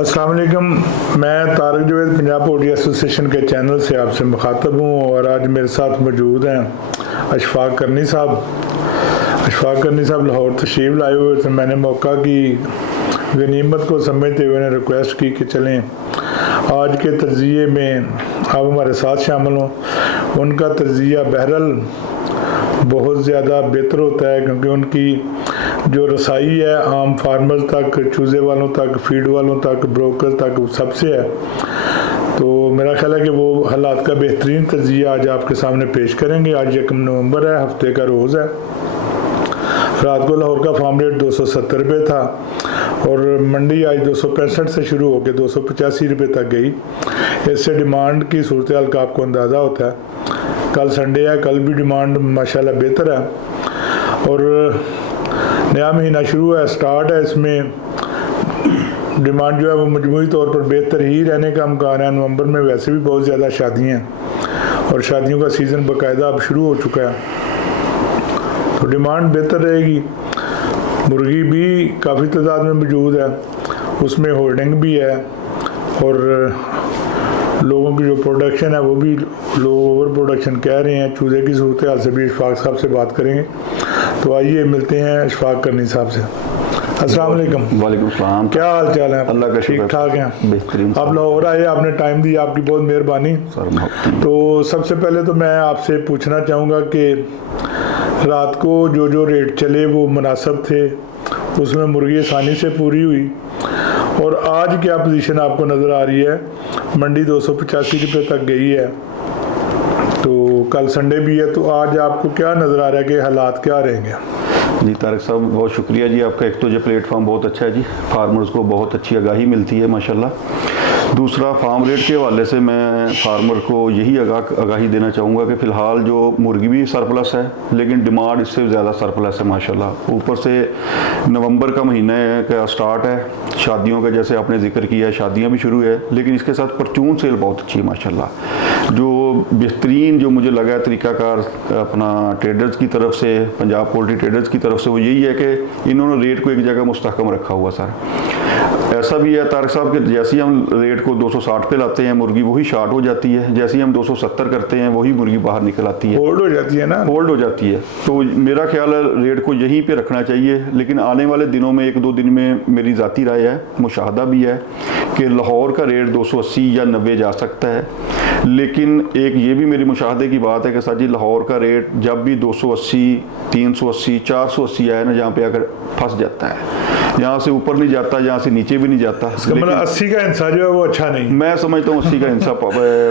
अस्सलाम वालेकुम। मैं तारक जवेद पंजाब पोल्ट्री एसोसिएशन के चैनल से आपसे मुखातब हूँ और आज मेरे साथ मौजूद हैं अशफाक करनी साहब। अशफाक करनी साहब लाहौर तशरीफ़ लाए हुए थे। मैंने मौका की गनीमत को समझते हुए उन्हें रिक्वेस्ट की कि चलें आज के तजिए में आप हमारे साथ शामिल हों। उनका तजिया बहरल बहुत ज़्यादा बेहतर होता है क्योंकि उनकी जो रसाई है आम फार्मर तक, चूज़े वालों तक, फीड वालों तक, ब्रोकर तक सबसे है। तो मेरा ख्याल है कि वो हालात का बेहतरीन तजिया आज आपके सामने पेश करेंगे। आज 1 नवंबर है, हफ्ते का रोज़ है। रात को लाहौर का फार्म रेट 270 रुपये था और मंडी आज 265 से शुरू होकर 285 रुपये तक गई। इससे डिमांड की सूरत हाल का आपको अंदाज़ा होता है। कल संडे है, कल भी डिमांड माशाल्लाह बेहतर है और नया महीना शुरू है, स्टार्ट है। इसमें डिमांड जो है वो मजमूई तौर पर बेहतर ही रहने का इम्कान है। नवंबर में वैसे भी बहुत ज़्यादा शादियाँ हैं और शादियों का सीज़न बाकायदा अब शुरू हो चुका है, तो डिमांड बेहतर रहेगी। मुर्गी भी काफ़ी तादाद में मौजूद है, उसमें होल्डिंग भी है और लोगों की जो प्रोडक्शन है वो भी लोग ओवर प्रोडक्शन कह रहे हैं। चूज़े की सूरत हाल से भी अशफाक साहब से बात करेंगे। तो आइए मिलते हैं अशफाक करनी साहब से। अस्सलाम वालेकुम। वालेकुम सलाम। क्या हाल चाल है? अल्लाह का ठीक ठाक हैं? बेहतरीन। आप लाहौर आए, आपने टाइम दिया, आपकी बहुत मेहरबानी। तो सबसे पहले तो मैं आपसे पूछना चाहूँगा कि रात को जो रेट चले वो मुनासिब थे, उसमें मुर्गी आसानी से पूरी हुई और आज क्या पोजीशन आपको नज़र आ रही है? मंडी 285 रुपये तक गई है, तो कल संडे भी है, तो आज आपको क्या नज़र आ रहा है कि हालात क्या रहेंगे? जी तारक साहब बहुत शुक्रिया जी आपका। एक तो ये प्लेटफॉर्म बहुत अच्छा है जी, फार्मर्स को बहुत अच्छी आगाही मिलती है माशाल्लाह। दूसरा फार्म रेट के हवाले से मैं फार्मर को यही आगाही देना चाहूँगा कि फ़िलहाल जो मुर्गी भी सरप्लस है लेकिन डिमांड इससे ज़्यादा सरप्लस है माशाल्लाह। ऊपर से नवंबर का महीना का स्टार्ट है, शादियों का जैसे आपने जिक्र किया है, शादियाँ भी शुरू है, लेकिन इसके साथ परचून सेल बहुत अच्छी है माशाल्लाह। जो बेहतरीन जो मुझे लगा है तरीक़ाकार अपना ट्रेडर्स की तरफ से, पंजाब पोल्ट्री ट्रेडर्स की तरफ से, वो यही है कि इन्होंने रेट को एक जगह मुस्तहकम रखा हुआ सर। ऐसा भी है तारक साहब कि जैसे ही हम रेट को 260 पे लाते हैं मुर्गी वही शार्ट हो जाती है, जैसे ही हम 270 करते हैं वही मुर्गी बाहर निकल आती है, होल्ड हो जाती है ना, होल्ड हो जाती है। तो मेरा ख्याल है रेट को यहीं पे रखना चाहिए, लेकिन आने वाले दिनों में 1-2 दिन में मेरी ज़ाती राय है, मुशाहदा भी है कि लाहौर का रेट 280 या 90 जा सकता है। लेकिन एक ये भी मेरी मुशाहदे की बात है कि सर जी लाहौर का रेट जब भी 280, 380, 480 आए ना, जहाँ पे आकर फंस जाता है, यहाँ से ऊपर नहीं जाता, यहाँ से नीचे भी नहीं जाता। मतलब 80 का हिस्सा जो है वो अच्छा नहीं, मैं समझता हूँ 80 का हिस्सा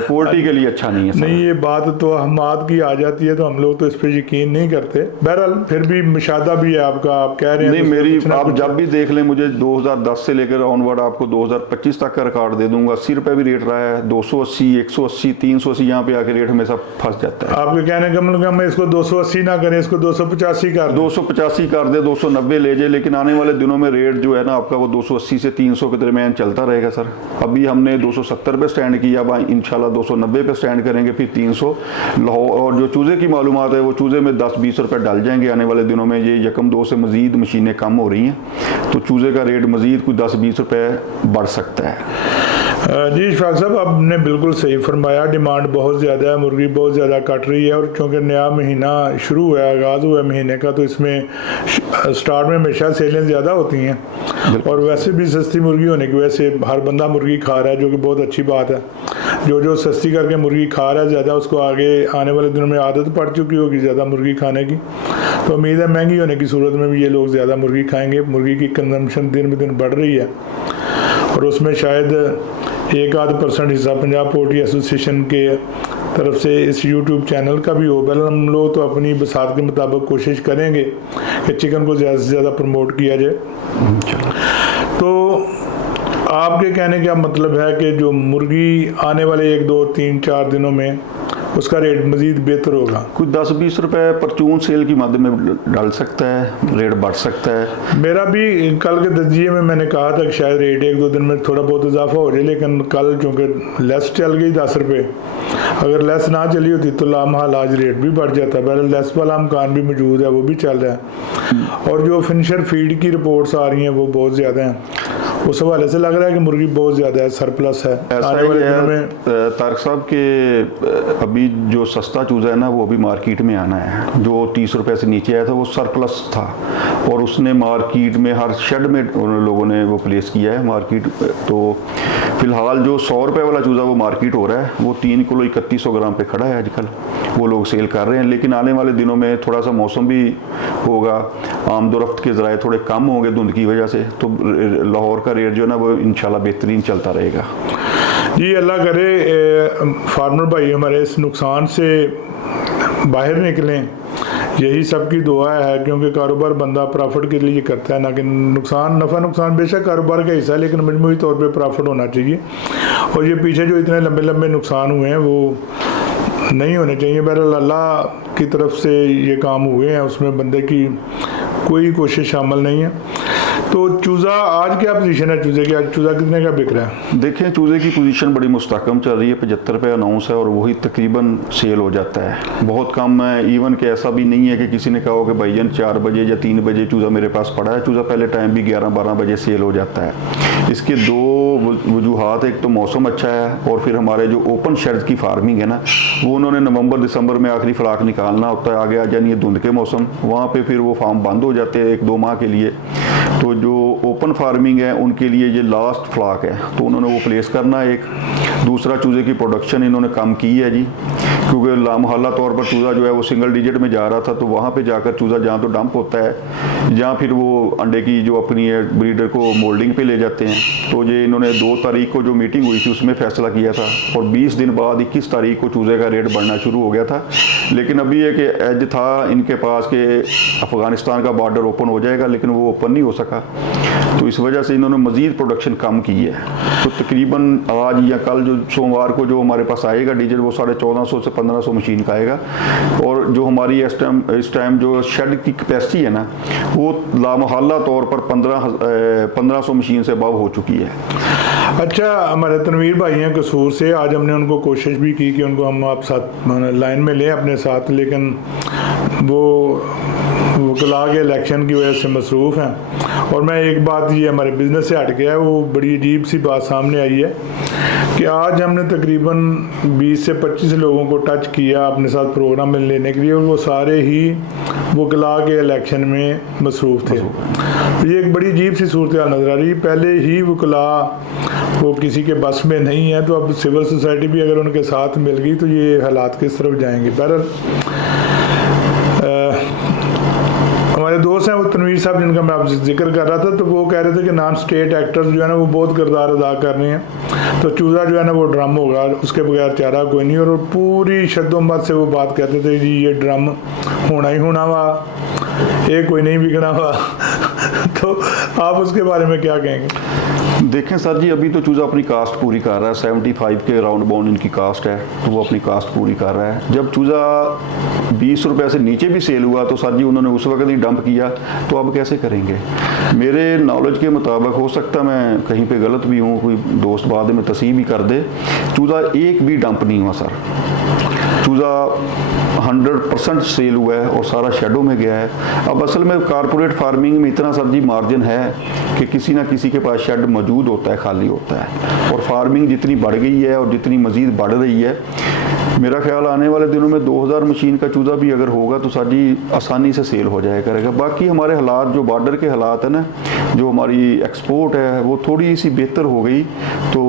पोल्ट्री के लिए अच्छा नहीं है। नहीं, ये बात तो हमाद की आ जाती है तो हम लोग तो इस पर यकीन नहीं करते। बहरहाल फिर भी मुशाहदा भी है आपका, आप कह रहे हैं नहीं, मेरी आप जब भी देख लें, मुझे 2010 से लेकर ऑनवर्ड आपको 2025 तक का रिकॉर्ड दे दूंगा। 80 रुपये भी रेट रहा है, 280, 180, 380, यहाँ पे आके रेट हमेशा फंस जाता है। आपके कहने का मतलब मैं इसको 280 ना करें, इसको 285 कर 285 कर दे, 290 ले जाए, लेकिन आने वाले दिनों में रेट जो है ना आपका वो 280 से 300 के दरमियान चलता रहेगा सर। अभी हमने 270 पे स्टैंड किया, अब इंशाल्लाह 290 पे स्टैंड करेंगे, फिर 300 लाहौर। और जो चूज़े की मालूमात है वो चूज़े में 10-20 रुपये डल जाएंगे आने वाले दिनों में। ये 1-2 से मज़ीद मशीनें कम हो रही हैं, तो चूज़े का रेट मज़ीद कुछ 10-20 रुपये बढ़ सकता है। जी इशफाक साहब, आपने बिल्कुल सही फरमाया। डिमांड बहुत ज़्यादा है, मुर्गी बहुत ज़्यादा कट रही है और चूँकि नया महीना शुरू हुआ है, आगाज़ हुआ है महीने का, तो इसमें स्टार्ट में हमेशा सेलें ज़्यादा होती हैं और वैसे भी सस्ती मुर्गी होने की वजह से हर बंदा मुर्गी खा रहा है, जो कि बहुत अच्छी बात है। जो सस्ती करके मुर्गी खा रहा है ज़्यादा, उसको आगे आने वाले दिनों में आदत पड़ चुकी होगी ज़्यादा मुर्गी खाने की, तो उम्मीद है महंगी होने की सूरत में भी ये लोग ज़्यादा मुर्गी खाएँगे। मुर्गी की कंजम्पशन दिन ब दिन बढ़ रही है और उसमें शायद 1-8% हिस्सा पंजाब पोल्ट्री एसोसिएशन के तरफ से इस यूट्यूब चैनल का भी हो। पहले हम लोग तो अपनी बसात के मुताबिक कोशिश करेंगे कि चिकन को ज़्यादा से ज़्यादा प्रमोट किया जाए। तो आपके कहने का मतलब है कि जो मुर्गी आने वाले 1-2-3-4 दिनों में उसका रेट मज़ीद बेहतर होगा, कुछ 10-20 रुपये परचून सेल की मद में डाल सकता है, रेट बढ़ सकता है। मेरा भी कल के तजिए में मैंने कहा था कि शायद रेट 1-2 दिन में थोड़ा बहुत इजाफा हो जाए, लेकिन कल चूँकि लेस चल गई 10 रुपये, अगर लेस ना चली होती तो लामहाल आज रेट भी बढ़ जाता। पहले लेस वाला इम्कान भी मौजूद है, वो भी चल रहा है और जो फिनिशर फीड की रिपोर्ट्स आ रही हैं वो बहुत ज़्यादा हैं उस हवाले से लग रहा है कि मुर्गी बहुत ज़्यादा है, सरप्लस है ऐसा आने ही वाले दिनों है में। तारक साहब के अभी जो सस्ता चूज़ा है ना वो अभी मार्केट में आना है। जो 30 रुपए से नीचे आया था वो सरप्लस था और उसने मार्केट में हर शेड में उन लोगों ने वो प्लेस किया है मार्केट। तो फिलहाल जो 100 रुपए वाला चूज़ा वो मार्केट हो रहा है, वो 3 किलो 3100 ग्राम पे खड़ा है आजकल, वो लोग सेल कर रहे हैं। लेकिन आने वाले दिनों में थोड़ा सा मौसम भी होगा, आमदोरफ्त के ज़राए थोड़े कम होंगे धुंध की वजह से, तो लाहौर का रेट जो है ना वो इंशाल्लाह बेहतरीन चलता रहेगा। जी अल्लाह करे फार्मर भाई हमारे इस नुकसान से बाहर निकलें, यही सबकी दुआ है, क्योंकि कारोबार बंदा प्रॉफिट के लिए करता है ना कि नुकसान। नफ़ा नुकसान बेशक कारोबार का हिस्सा है, लेकिन मजमूई तौर पे प्रॉफिट होना चाहिए। और ये पीछे जो इतने लंबे लंबे नुकसान हुए हैं वो नहीं होने चाहिए। बहरहाल अल्लाह की तरफ से ये काम हुए हैं, उसमें बंदे की कोई कोशिश शामिल नहीं है। तो चूज़ा आज क्या पोजीशन है चूज़े की? आज चूज़ा कितने का बिक रहा है? देखें चूज़े की पोजीशन बड़ी मुस्तकम चल रही है, 75 रुपये अनाउंस है और वही तकरीबन सेल हो जाता है। बहुत कम है, इवन कि ऐसा भी नहीं है कि किसी ने कहा हो कि भाईजान 4 बजे या 3 बजे चूज़ा मेरे पास पड़ा है। चूज़ा पहले टाइम भी 11-12 बजे सेल हो जाता है। इसके दो वजूहात, एक तो मौसम अच्छा है और फिर हमारे जो ओपन शेड की फार्मिंग है ना वो उन्होंने नवंबर दिसंबर में आखिरी फ्लाक निकालना होता है। आगे आ जानी है धुंध के मौसम, वहाँ पे फिर वो फार्म बंद हो जाते हैं 1-2 माह के लिए। तो जो ओपन फार्मिंग है उनके लिए ये लास्ट फ्लाक है, तो उन्होंने वो प्लेस करना है। एक दूसरा चूज़े की प्रोडक्शन इन्होंने कम की है जी, क्योंकि लामहल्ला तौर पर चूज़ा जो है वो सिंगल डिजिट में जा रहा था। तो वहाँ पे जाकर चूज़ा जहाँ तो डंप होता है, जहाँ फिर वो अंडे की जो अपनी है ब्रीडर को मोल्डिंग पे ले जाते हैं। तो ये इन्होंने 2 तारीख को जो मीटिंग हुई थी उसमें फैसला किया था और 20 दिन बाद 21 तारीख को चूज़े का रेट बढ़ना शुरू हो गया था। लेकिन अभी एक एज था इनके पास कि अफ़गानिस्तान का बॉर्डर ओपन हो जाएगा, लेकिन वो ओपन नहीं हो सका। तो इस वजह से इन्होंने मज़ीद प्रोडक्शन कम की है। तो तकरीबन आज या कल जो सोमवार को जो हमारे पास आएगा डिजिट वो 1450 से 1500 मशीन का आएगा। और जो हमारी इस टाइम जो शेड की कैपेसिटी है ना वो लामहल्ला तौर पर 1500 मशीन से अबव हो चुकी है। अच्छा, हमारे तनवीर भाई हैं कसूर से, आज हमने उनको कोशिश भी की कि उनको हम आप साथ लाइन में लें अपने साथ, लेकिन वो वकला के इलेक्शन की वजह से मसरूफ़ हैं। और मैं एक बात, ये हमारे बिज़नेस से हट गया है, वो बड़ी अजीब सी बात सामने आई है कि आज हमने तकरीबन 20 से 25 लोगों को टच किया अपने साथ प्रोग्राम में लेने के लिए, और वो सारे ही वकला के इलेक्शन में मसरूफ़ थे। तो ये एक बड़ी अजीब सी सूरत हाल नज़र आ रही है। पहले ही वकला वो किसी के बस में नहीं है, तो अब सिविल सोसाइटी भी अगर उनके साथ मिल गई तो ये हालात किस तरफ जाएंगे। बहरहाल हमारे दोस्त हैं वो तनवीर साहब जिनका मैं आपसे जिक्र कर रहा था, तो वो कह रहे थे कि नॉन स्टेट एक्टर्स जो है ना वो बहुत किरदार अदा कर रहे हैं, तो चूज़ा जो है ना वो ड्रम होगा, उसके बगैर चारा कोई नहीं। और पूरी शद्दोमत से वो बात कहते थे जी ये ड्रम होना ही होना वा, ये कोई नहीं बिगड़ा हुआ। तो आप उसके बारे में क्या कहेंगे? देखें सर जी, अभी तो चूज़ा अपनी कास्ट पूरी कर रहा है, 75 के राउंड बाउंड इनकी कास्ट है, तो वो अपनी कास्ट पूरी कर रहा है। जब चूज़ा 20 रुपए से नीचे भी सेल हुआ तो सर जी उन्होंने उस वक्त ही डंप किया, तो अब कैसे करेंगे? मेरे नॉलेज के मुताबिक, हो सकता मैं कहीं पे गलत भी हूँ, कोई दोस्त बाद में तस्हीह भी कर दे, चूज़ा एक भी डंप नहीं हुआ सर। चूज़ा 100% सेल हुआ है और सारा शेडो में गया है। अब असल में कारपोरेट फार्मिंग में इतना सर जी मार्जिन है कि किसी ना किसी के पास शेड मौजूद होता है, खाली होता है। और फार्मिंग जितनी बढ़ गई है और जितनी मज़ीद बढ़ रही है, मेरा ख्याल आने वाले दिनों में 2000 मशीन का चूज़ा भी अगर होगा तो सर जी आसानी से सेल हो जाया करेगा। बाकी हमारे हालात जो बॉर्डर के हालात है ना, जो हमारी एक्सपोर्ट है वो थोड़ी सी बेहतर हो गई, तो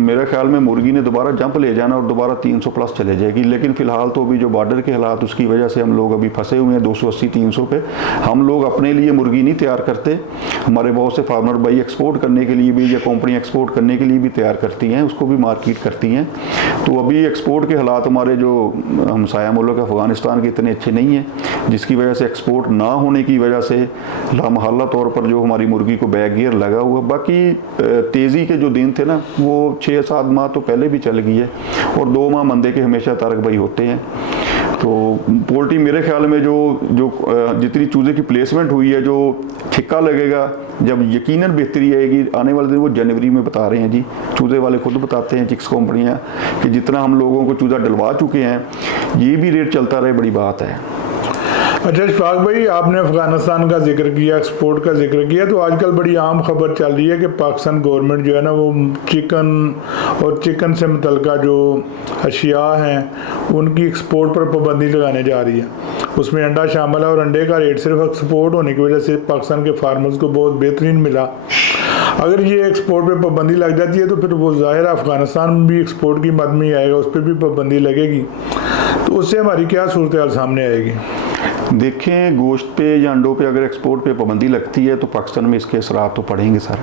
मेरे ख्याल में मुर्गी ने दोबारा जंप ले जाना और दोबारा 300 प्लस चले जाएगी। लेकिन फ़िलहाल तो अभी जो बॉर्डर के हालात, उसकी वजह से हम लोग अभी फंसे हुए हैं 280-300 पे। हम लोग अपने लिए मुर्गी नहीं तैयार करते, हमारे बहुत से फार्मर भाई एक्सपोर्ट करने के लिए भी या कंपनी एक्सपोर्ट करने के लिए भी तैयार करती हैं, उसको भी मार्केट करती हैं। तो अभी एक्सपोर्ट के हालात हमारे जो हमसाया मुल्क अफ़गानिस्तान के इतने अच्छे नहीं हैं, जिसकी वजह से एक्सपोर्ट ना होने की वजह से लामहल्ला तौर पर जो हमारी मुर्गी को बैक गियर लगा हुआ। बाकी तेज़ी के जो दिन थे ना वो 6-7 माह तो पहले भी चल गई है, और 2 माह मंदे के हमेशा तारक भाई होते हैं। तो पोल्ट्री मेरे ख्याल में जो जितनी चूज़े की प्लेसमेंट हुई है, जो ठिक्का लगेगा, जब यकीनन बेहतरी आएगी आने वाले दिन, वो जनवरी में बता रहे हैं जी, चूज़े वाले खुद बताते हैं, चिक्स कंपनियां, कि जितना हम लोगों को चूज़ा डलवा चुके हैं, ये भी रेट चलता रहे, बड़ी बात है। अच्छा इशफाक भाई, आपने अफगानिस्तान का जिक्र किया, एक्सपोर्ट का जिक्र किया, तो आजकल बड़ी आम खबर चल रही है कि पाकिस्तान गवर्नमेंट जो है ना वो चिकन और चिकन से मुतल्लिका जो अशिया हैं उनकी एक्सपोर्ट पर पाबंदी लगाने जा रही है। उसमें अंडा शामिल है और अंडे का रेट सिर्फ एक्सपोर्ट होने की वजह से पाकिस्तान के फार्मर्स को बहुत बेहतरीन मिला। अगर ये एक्सपोर्ट पे पाबंदी लग जाती है तो फिर वो ज़ाहिर है अफगानिस्तान में भी एक्सपोर्ट की मद में ही आएगा, उस पर भी पाबंदी लगेगी, तो उससे हमारी क्या सूरत हाल सामने आएगी? देखें, गोश्त पे या अंडों पे अगर एक्सपोर्ट पे पाबंदी लगती है तो पाकिस्तान में इसके असरात तो पड़ेंगे सर,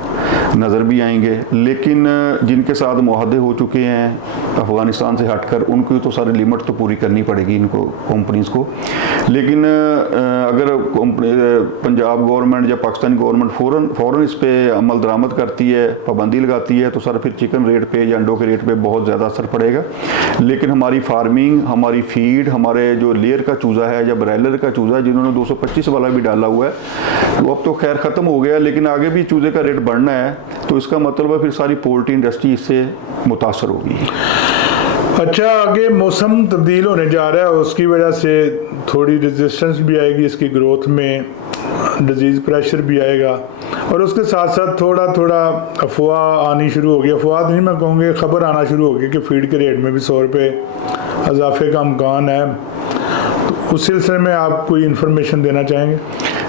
नज़र भी आएंगे। लेकिन जिनके साथ मुआहदे हो चुके हैं अफ़गानिस्तान से हटकर, उनको तो सारी लिमिट तो पूरी करनी पड़ेगी इनको, कंपनीज़ को। लेकिन अगर पंजाब गवर्नमेंट या पाकिस्तानी गवर्नमेंट फ़ौरन इस पर अमल दरामद करती है, पाबंदी लगाती है, तो सर फिर चिकन रेट पे या अंडों के रेट पे बहुत ज़्यादा असर पड़ेगा। लेकिन हमारी फार्मिंग, हमारी फीड, हमारे जो लेयर का चूज़ा है या ब्रायलर का चूज़ा जिन्होंने 225 वाला भी डाला हुआ है वो अब तो खैर ख़त्म हो गया, लेकिन आगे भी चूज़े का रेट बढ़ना है, तो इसका मतलब है फिर सारी पोल्ट्री इंडस्ट्री इससे मुतासर होगी। अच्छा, आगे मौसम तब्दील होने जा रहा है, उसकी वजह से थोड़ी रेजिस्टेंस भी आएगी इसकी ग्रोथ में, डिजीज़ प्रेशर भी आएगा, और उसके साथ साथ थोड़ा थोड़ा अफवाह आनी शुरू होगी, अफवाह नहीं मैं कहूँगी, खबर आना शुरू होगी कि फीड के रेट में भी 100 रुपये इजाफे का इम्कान है। तो उस सिलसिले में आप कोई इन्फॉर्मेशन देना चाहेंगे?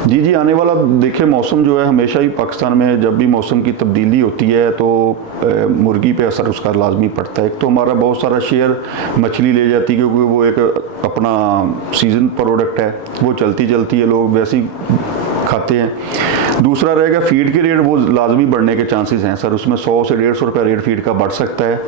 जी, आने वाला देखिए, मौसम जो है हमेशा ही पाकिस्तान में जब भी मौसम की तब्दीली होती है तो मुर्गी पे असर उसका लाजमी पड़ता है। एक तो हमारा बहुत सारा शेयर मछली ले जाती है क्योंकि वो एक अपना सीजन प्रोडक्ट है, वो चलती है, लोग वैसे ही खाते हैं। दूसरा रहेगा फीड के रेट, वो लाजमी बढ़ने के चांसेस हैं सर, उसमें 100 से 150 रुपये रेट फीड का बढ़ सकता है।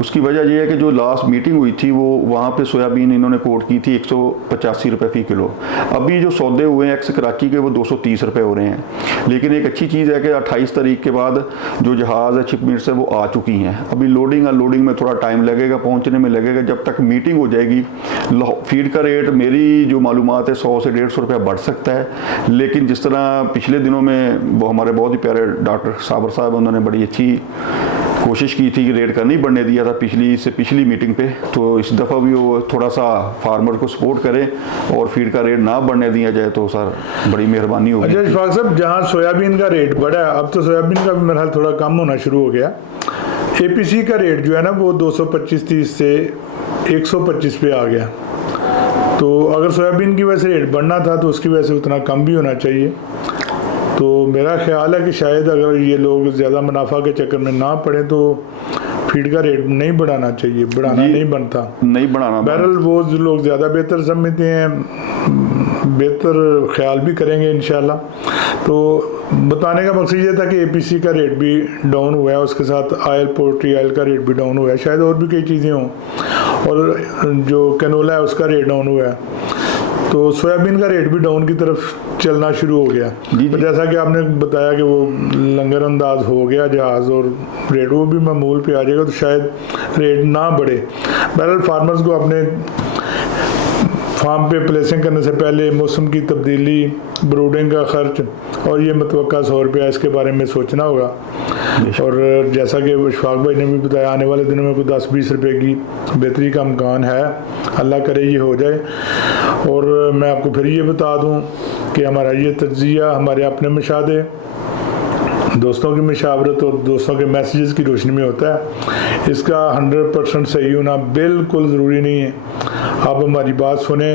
उसकी वजह यह है कि जो लास्ट मीटिंग हुई थी वो वहाँ पे सोयाबीन इन्होंने कोट की थी 185 रुपये फ़ी किलो। अभी जो सौदे हुए हैं एक्स कराची के वो 230 रुपये हो रहे हैं। लेकिन एक अच्छी चीज़ है कि 28 तारीख के बाद जो जहाज़ है, शिपमेंट्स है, वो आ चुकी हैं। अभी लोडिंग अनलोडिंग में थोड़ा टाइम लगेगा, पहुँचने में लगेगा, जब तक मीटिंग हो जाएगी। फीड का रेट मेरी जो मालूमात है 100 से 150 रुपया बढ़ सकता है। लेकिन जिस तरह पिछले दिनों में वो हमारे बहुत ही प्यारे डॉक्टर साबर साहब, उन्होंने बड़ी अच्छी कोशिश की थी कि रेट का नहीं बढ़ने दिया था पिछली मीटिंग पे, तो इस दफ़ा भी वो थोड़ा सा फार्मर को सपोर्ट करें और फीड का रेट ना बढ़ने दिया जाए तो सर बड़ी मेहरबानी होगी। अच्छा इशफाक साहब, जहाँ सोयाबीन का रेट बढ़ा है, अब तो सोयाबीन का भी मेरा हाल थोड़ा कम होना शुरू हो गया। APC का रेट जो है ना वो 225-30 से 125 पे आ गया, तो अगर सोयाबीन की वजह से रेट बढ़ना था तो उसकी वजह से उतना कम भी होना चाहिए। तो मेरा ख्याल है कि शायद अगर ये लोग ज़्यादा मुनाफा के चक्कर में ना पड़े तो फीड का रेट नहीं बढ़ाना चाहिए, बढ़ाना नहीं बनता, नहीं बढ़ाना। बहरहाल वो जो लोग ज़्यादा बेहतर समझते हैं, बेहतर ख्याल भी करेंगे इंशाल्लाह। तो बताने का मकसद ये था कि APC का रेट भी डाउन हुआ है, उसके साथ पोल्ट्री ऑयल का रेट भी डाउन हुआ है, शायद और भी कई चीज़ें हों, और जो कैनोला है उसका रेट डाउन हुआ है, तो सोयाबीन का रेट भी डाउन की तरफ चलना शुरू हो गया। तो जैसा कि आपने बताया कि वो लंगर अंदाज हो गया जहाज़ और रेट वो भी मामूल पे आ जाएगा, तो शायद रेट ना बढ़े। बहरहाल फार्मर्स को अपने फार्म पे प्लेसिंग करने से पहले मौसम की तब्दीली, ब्रूडिंग का खर्च और ये मतवक्का 100 रुपया, इसके बारे में सोचना होगा। और जैसा कि इशफाक भाई ने भी बताया, आने वाले दिनों में कोई 10-20 रुपये की बेहतरी का इम्कान है, अल्लाह करे ये हो जाए। और मैं आपको फिर ये बता दूं कि हमारा ये तज्ज़िया हमारे अपने मुशाहदे, दोस्तों की मशावरत और दोस्तों के मैसेजेस की रोशनी में होता है। इसका 100% सही होना बिल्कुल ज़रूरी नहीं है। आप हमारी बात सुने,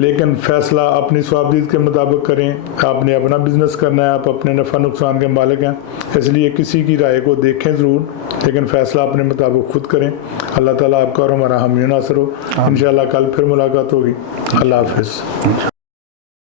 लेकिन फ़ैसला अपनी स्वाबदीद के मुताबिक करें। आपने अपना बिज़नेस करना है, आप अपने नफ़ा नुकसान के मालिक हैं, इसलिए किसी की राय को देखें ज़रूर, लेकिन फ़ैसला अपने मुताबिक खुद करें। अल्लाह ताला आपका और हमारा हामी नासर हो। इंशाअल्लाह कल फिर मुलाकात होगी। अल्लाह हाफ़िज़।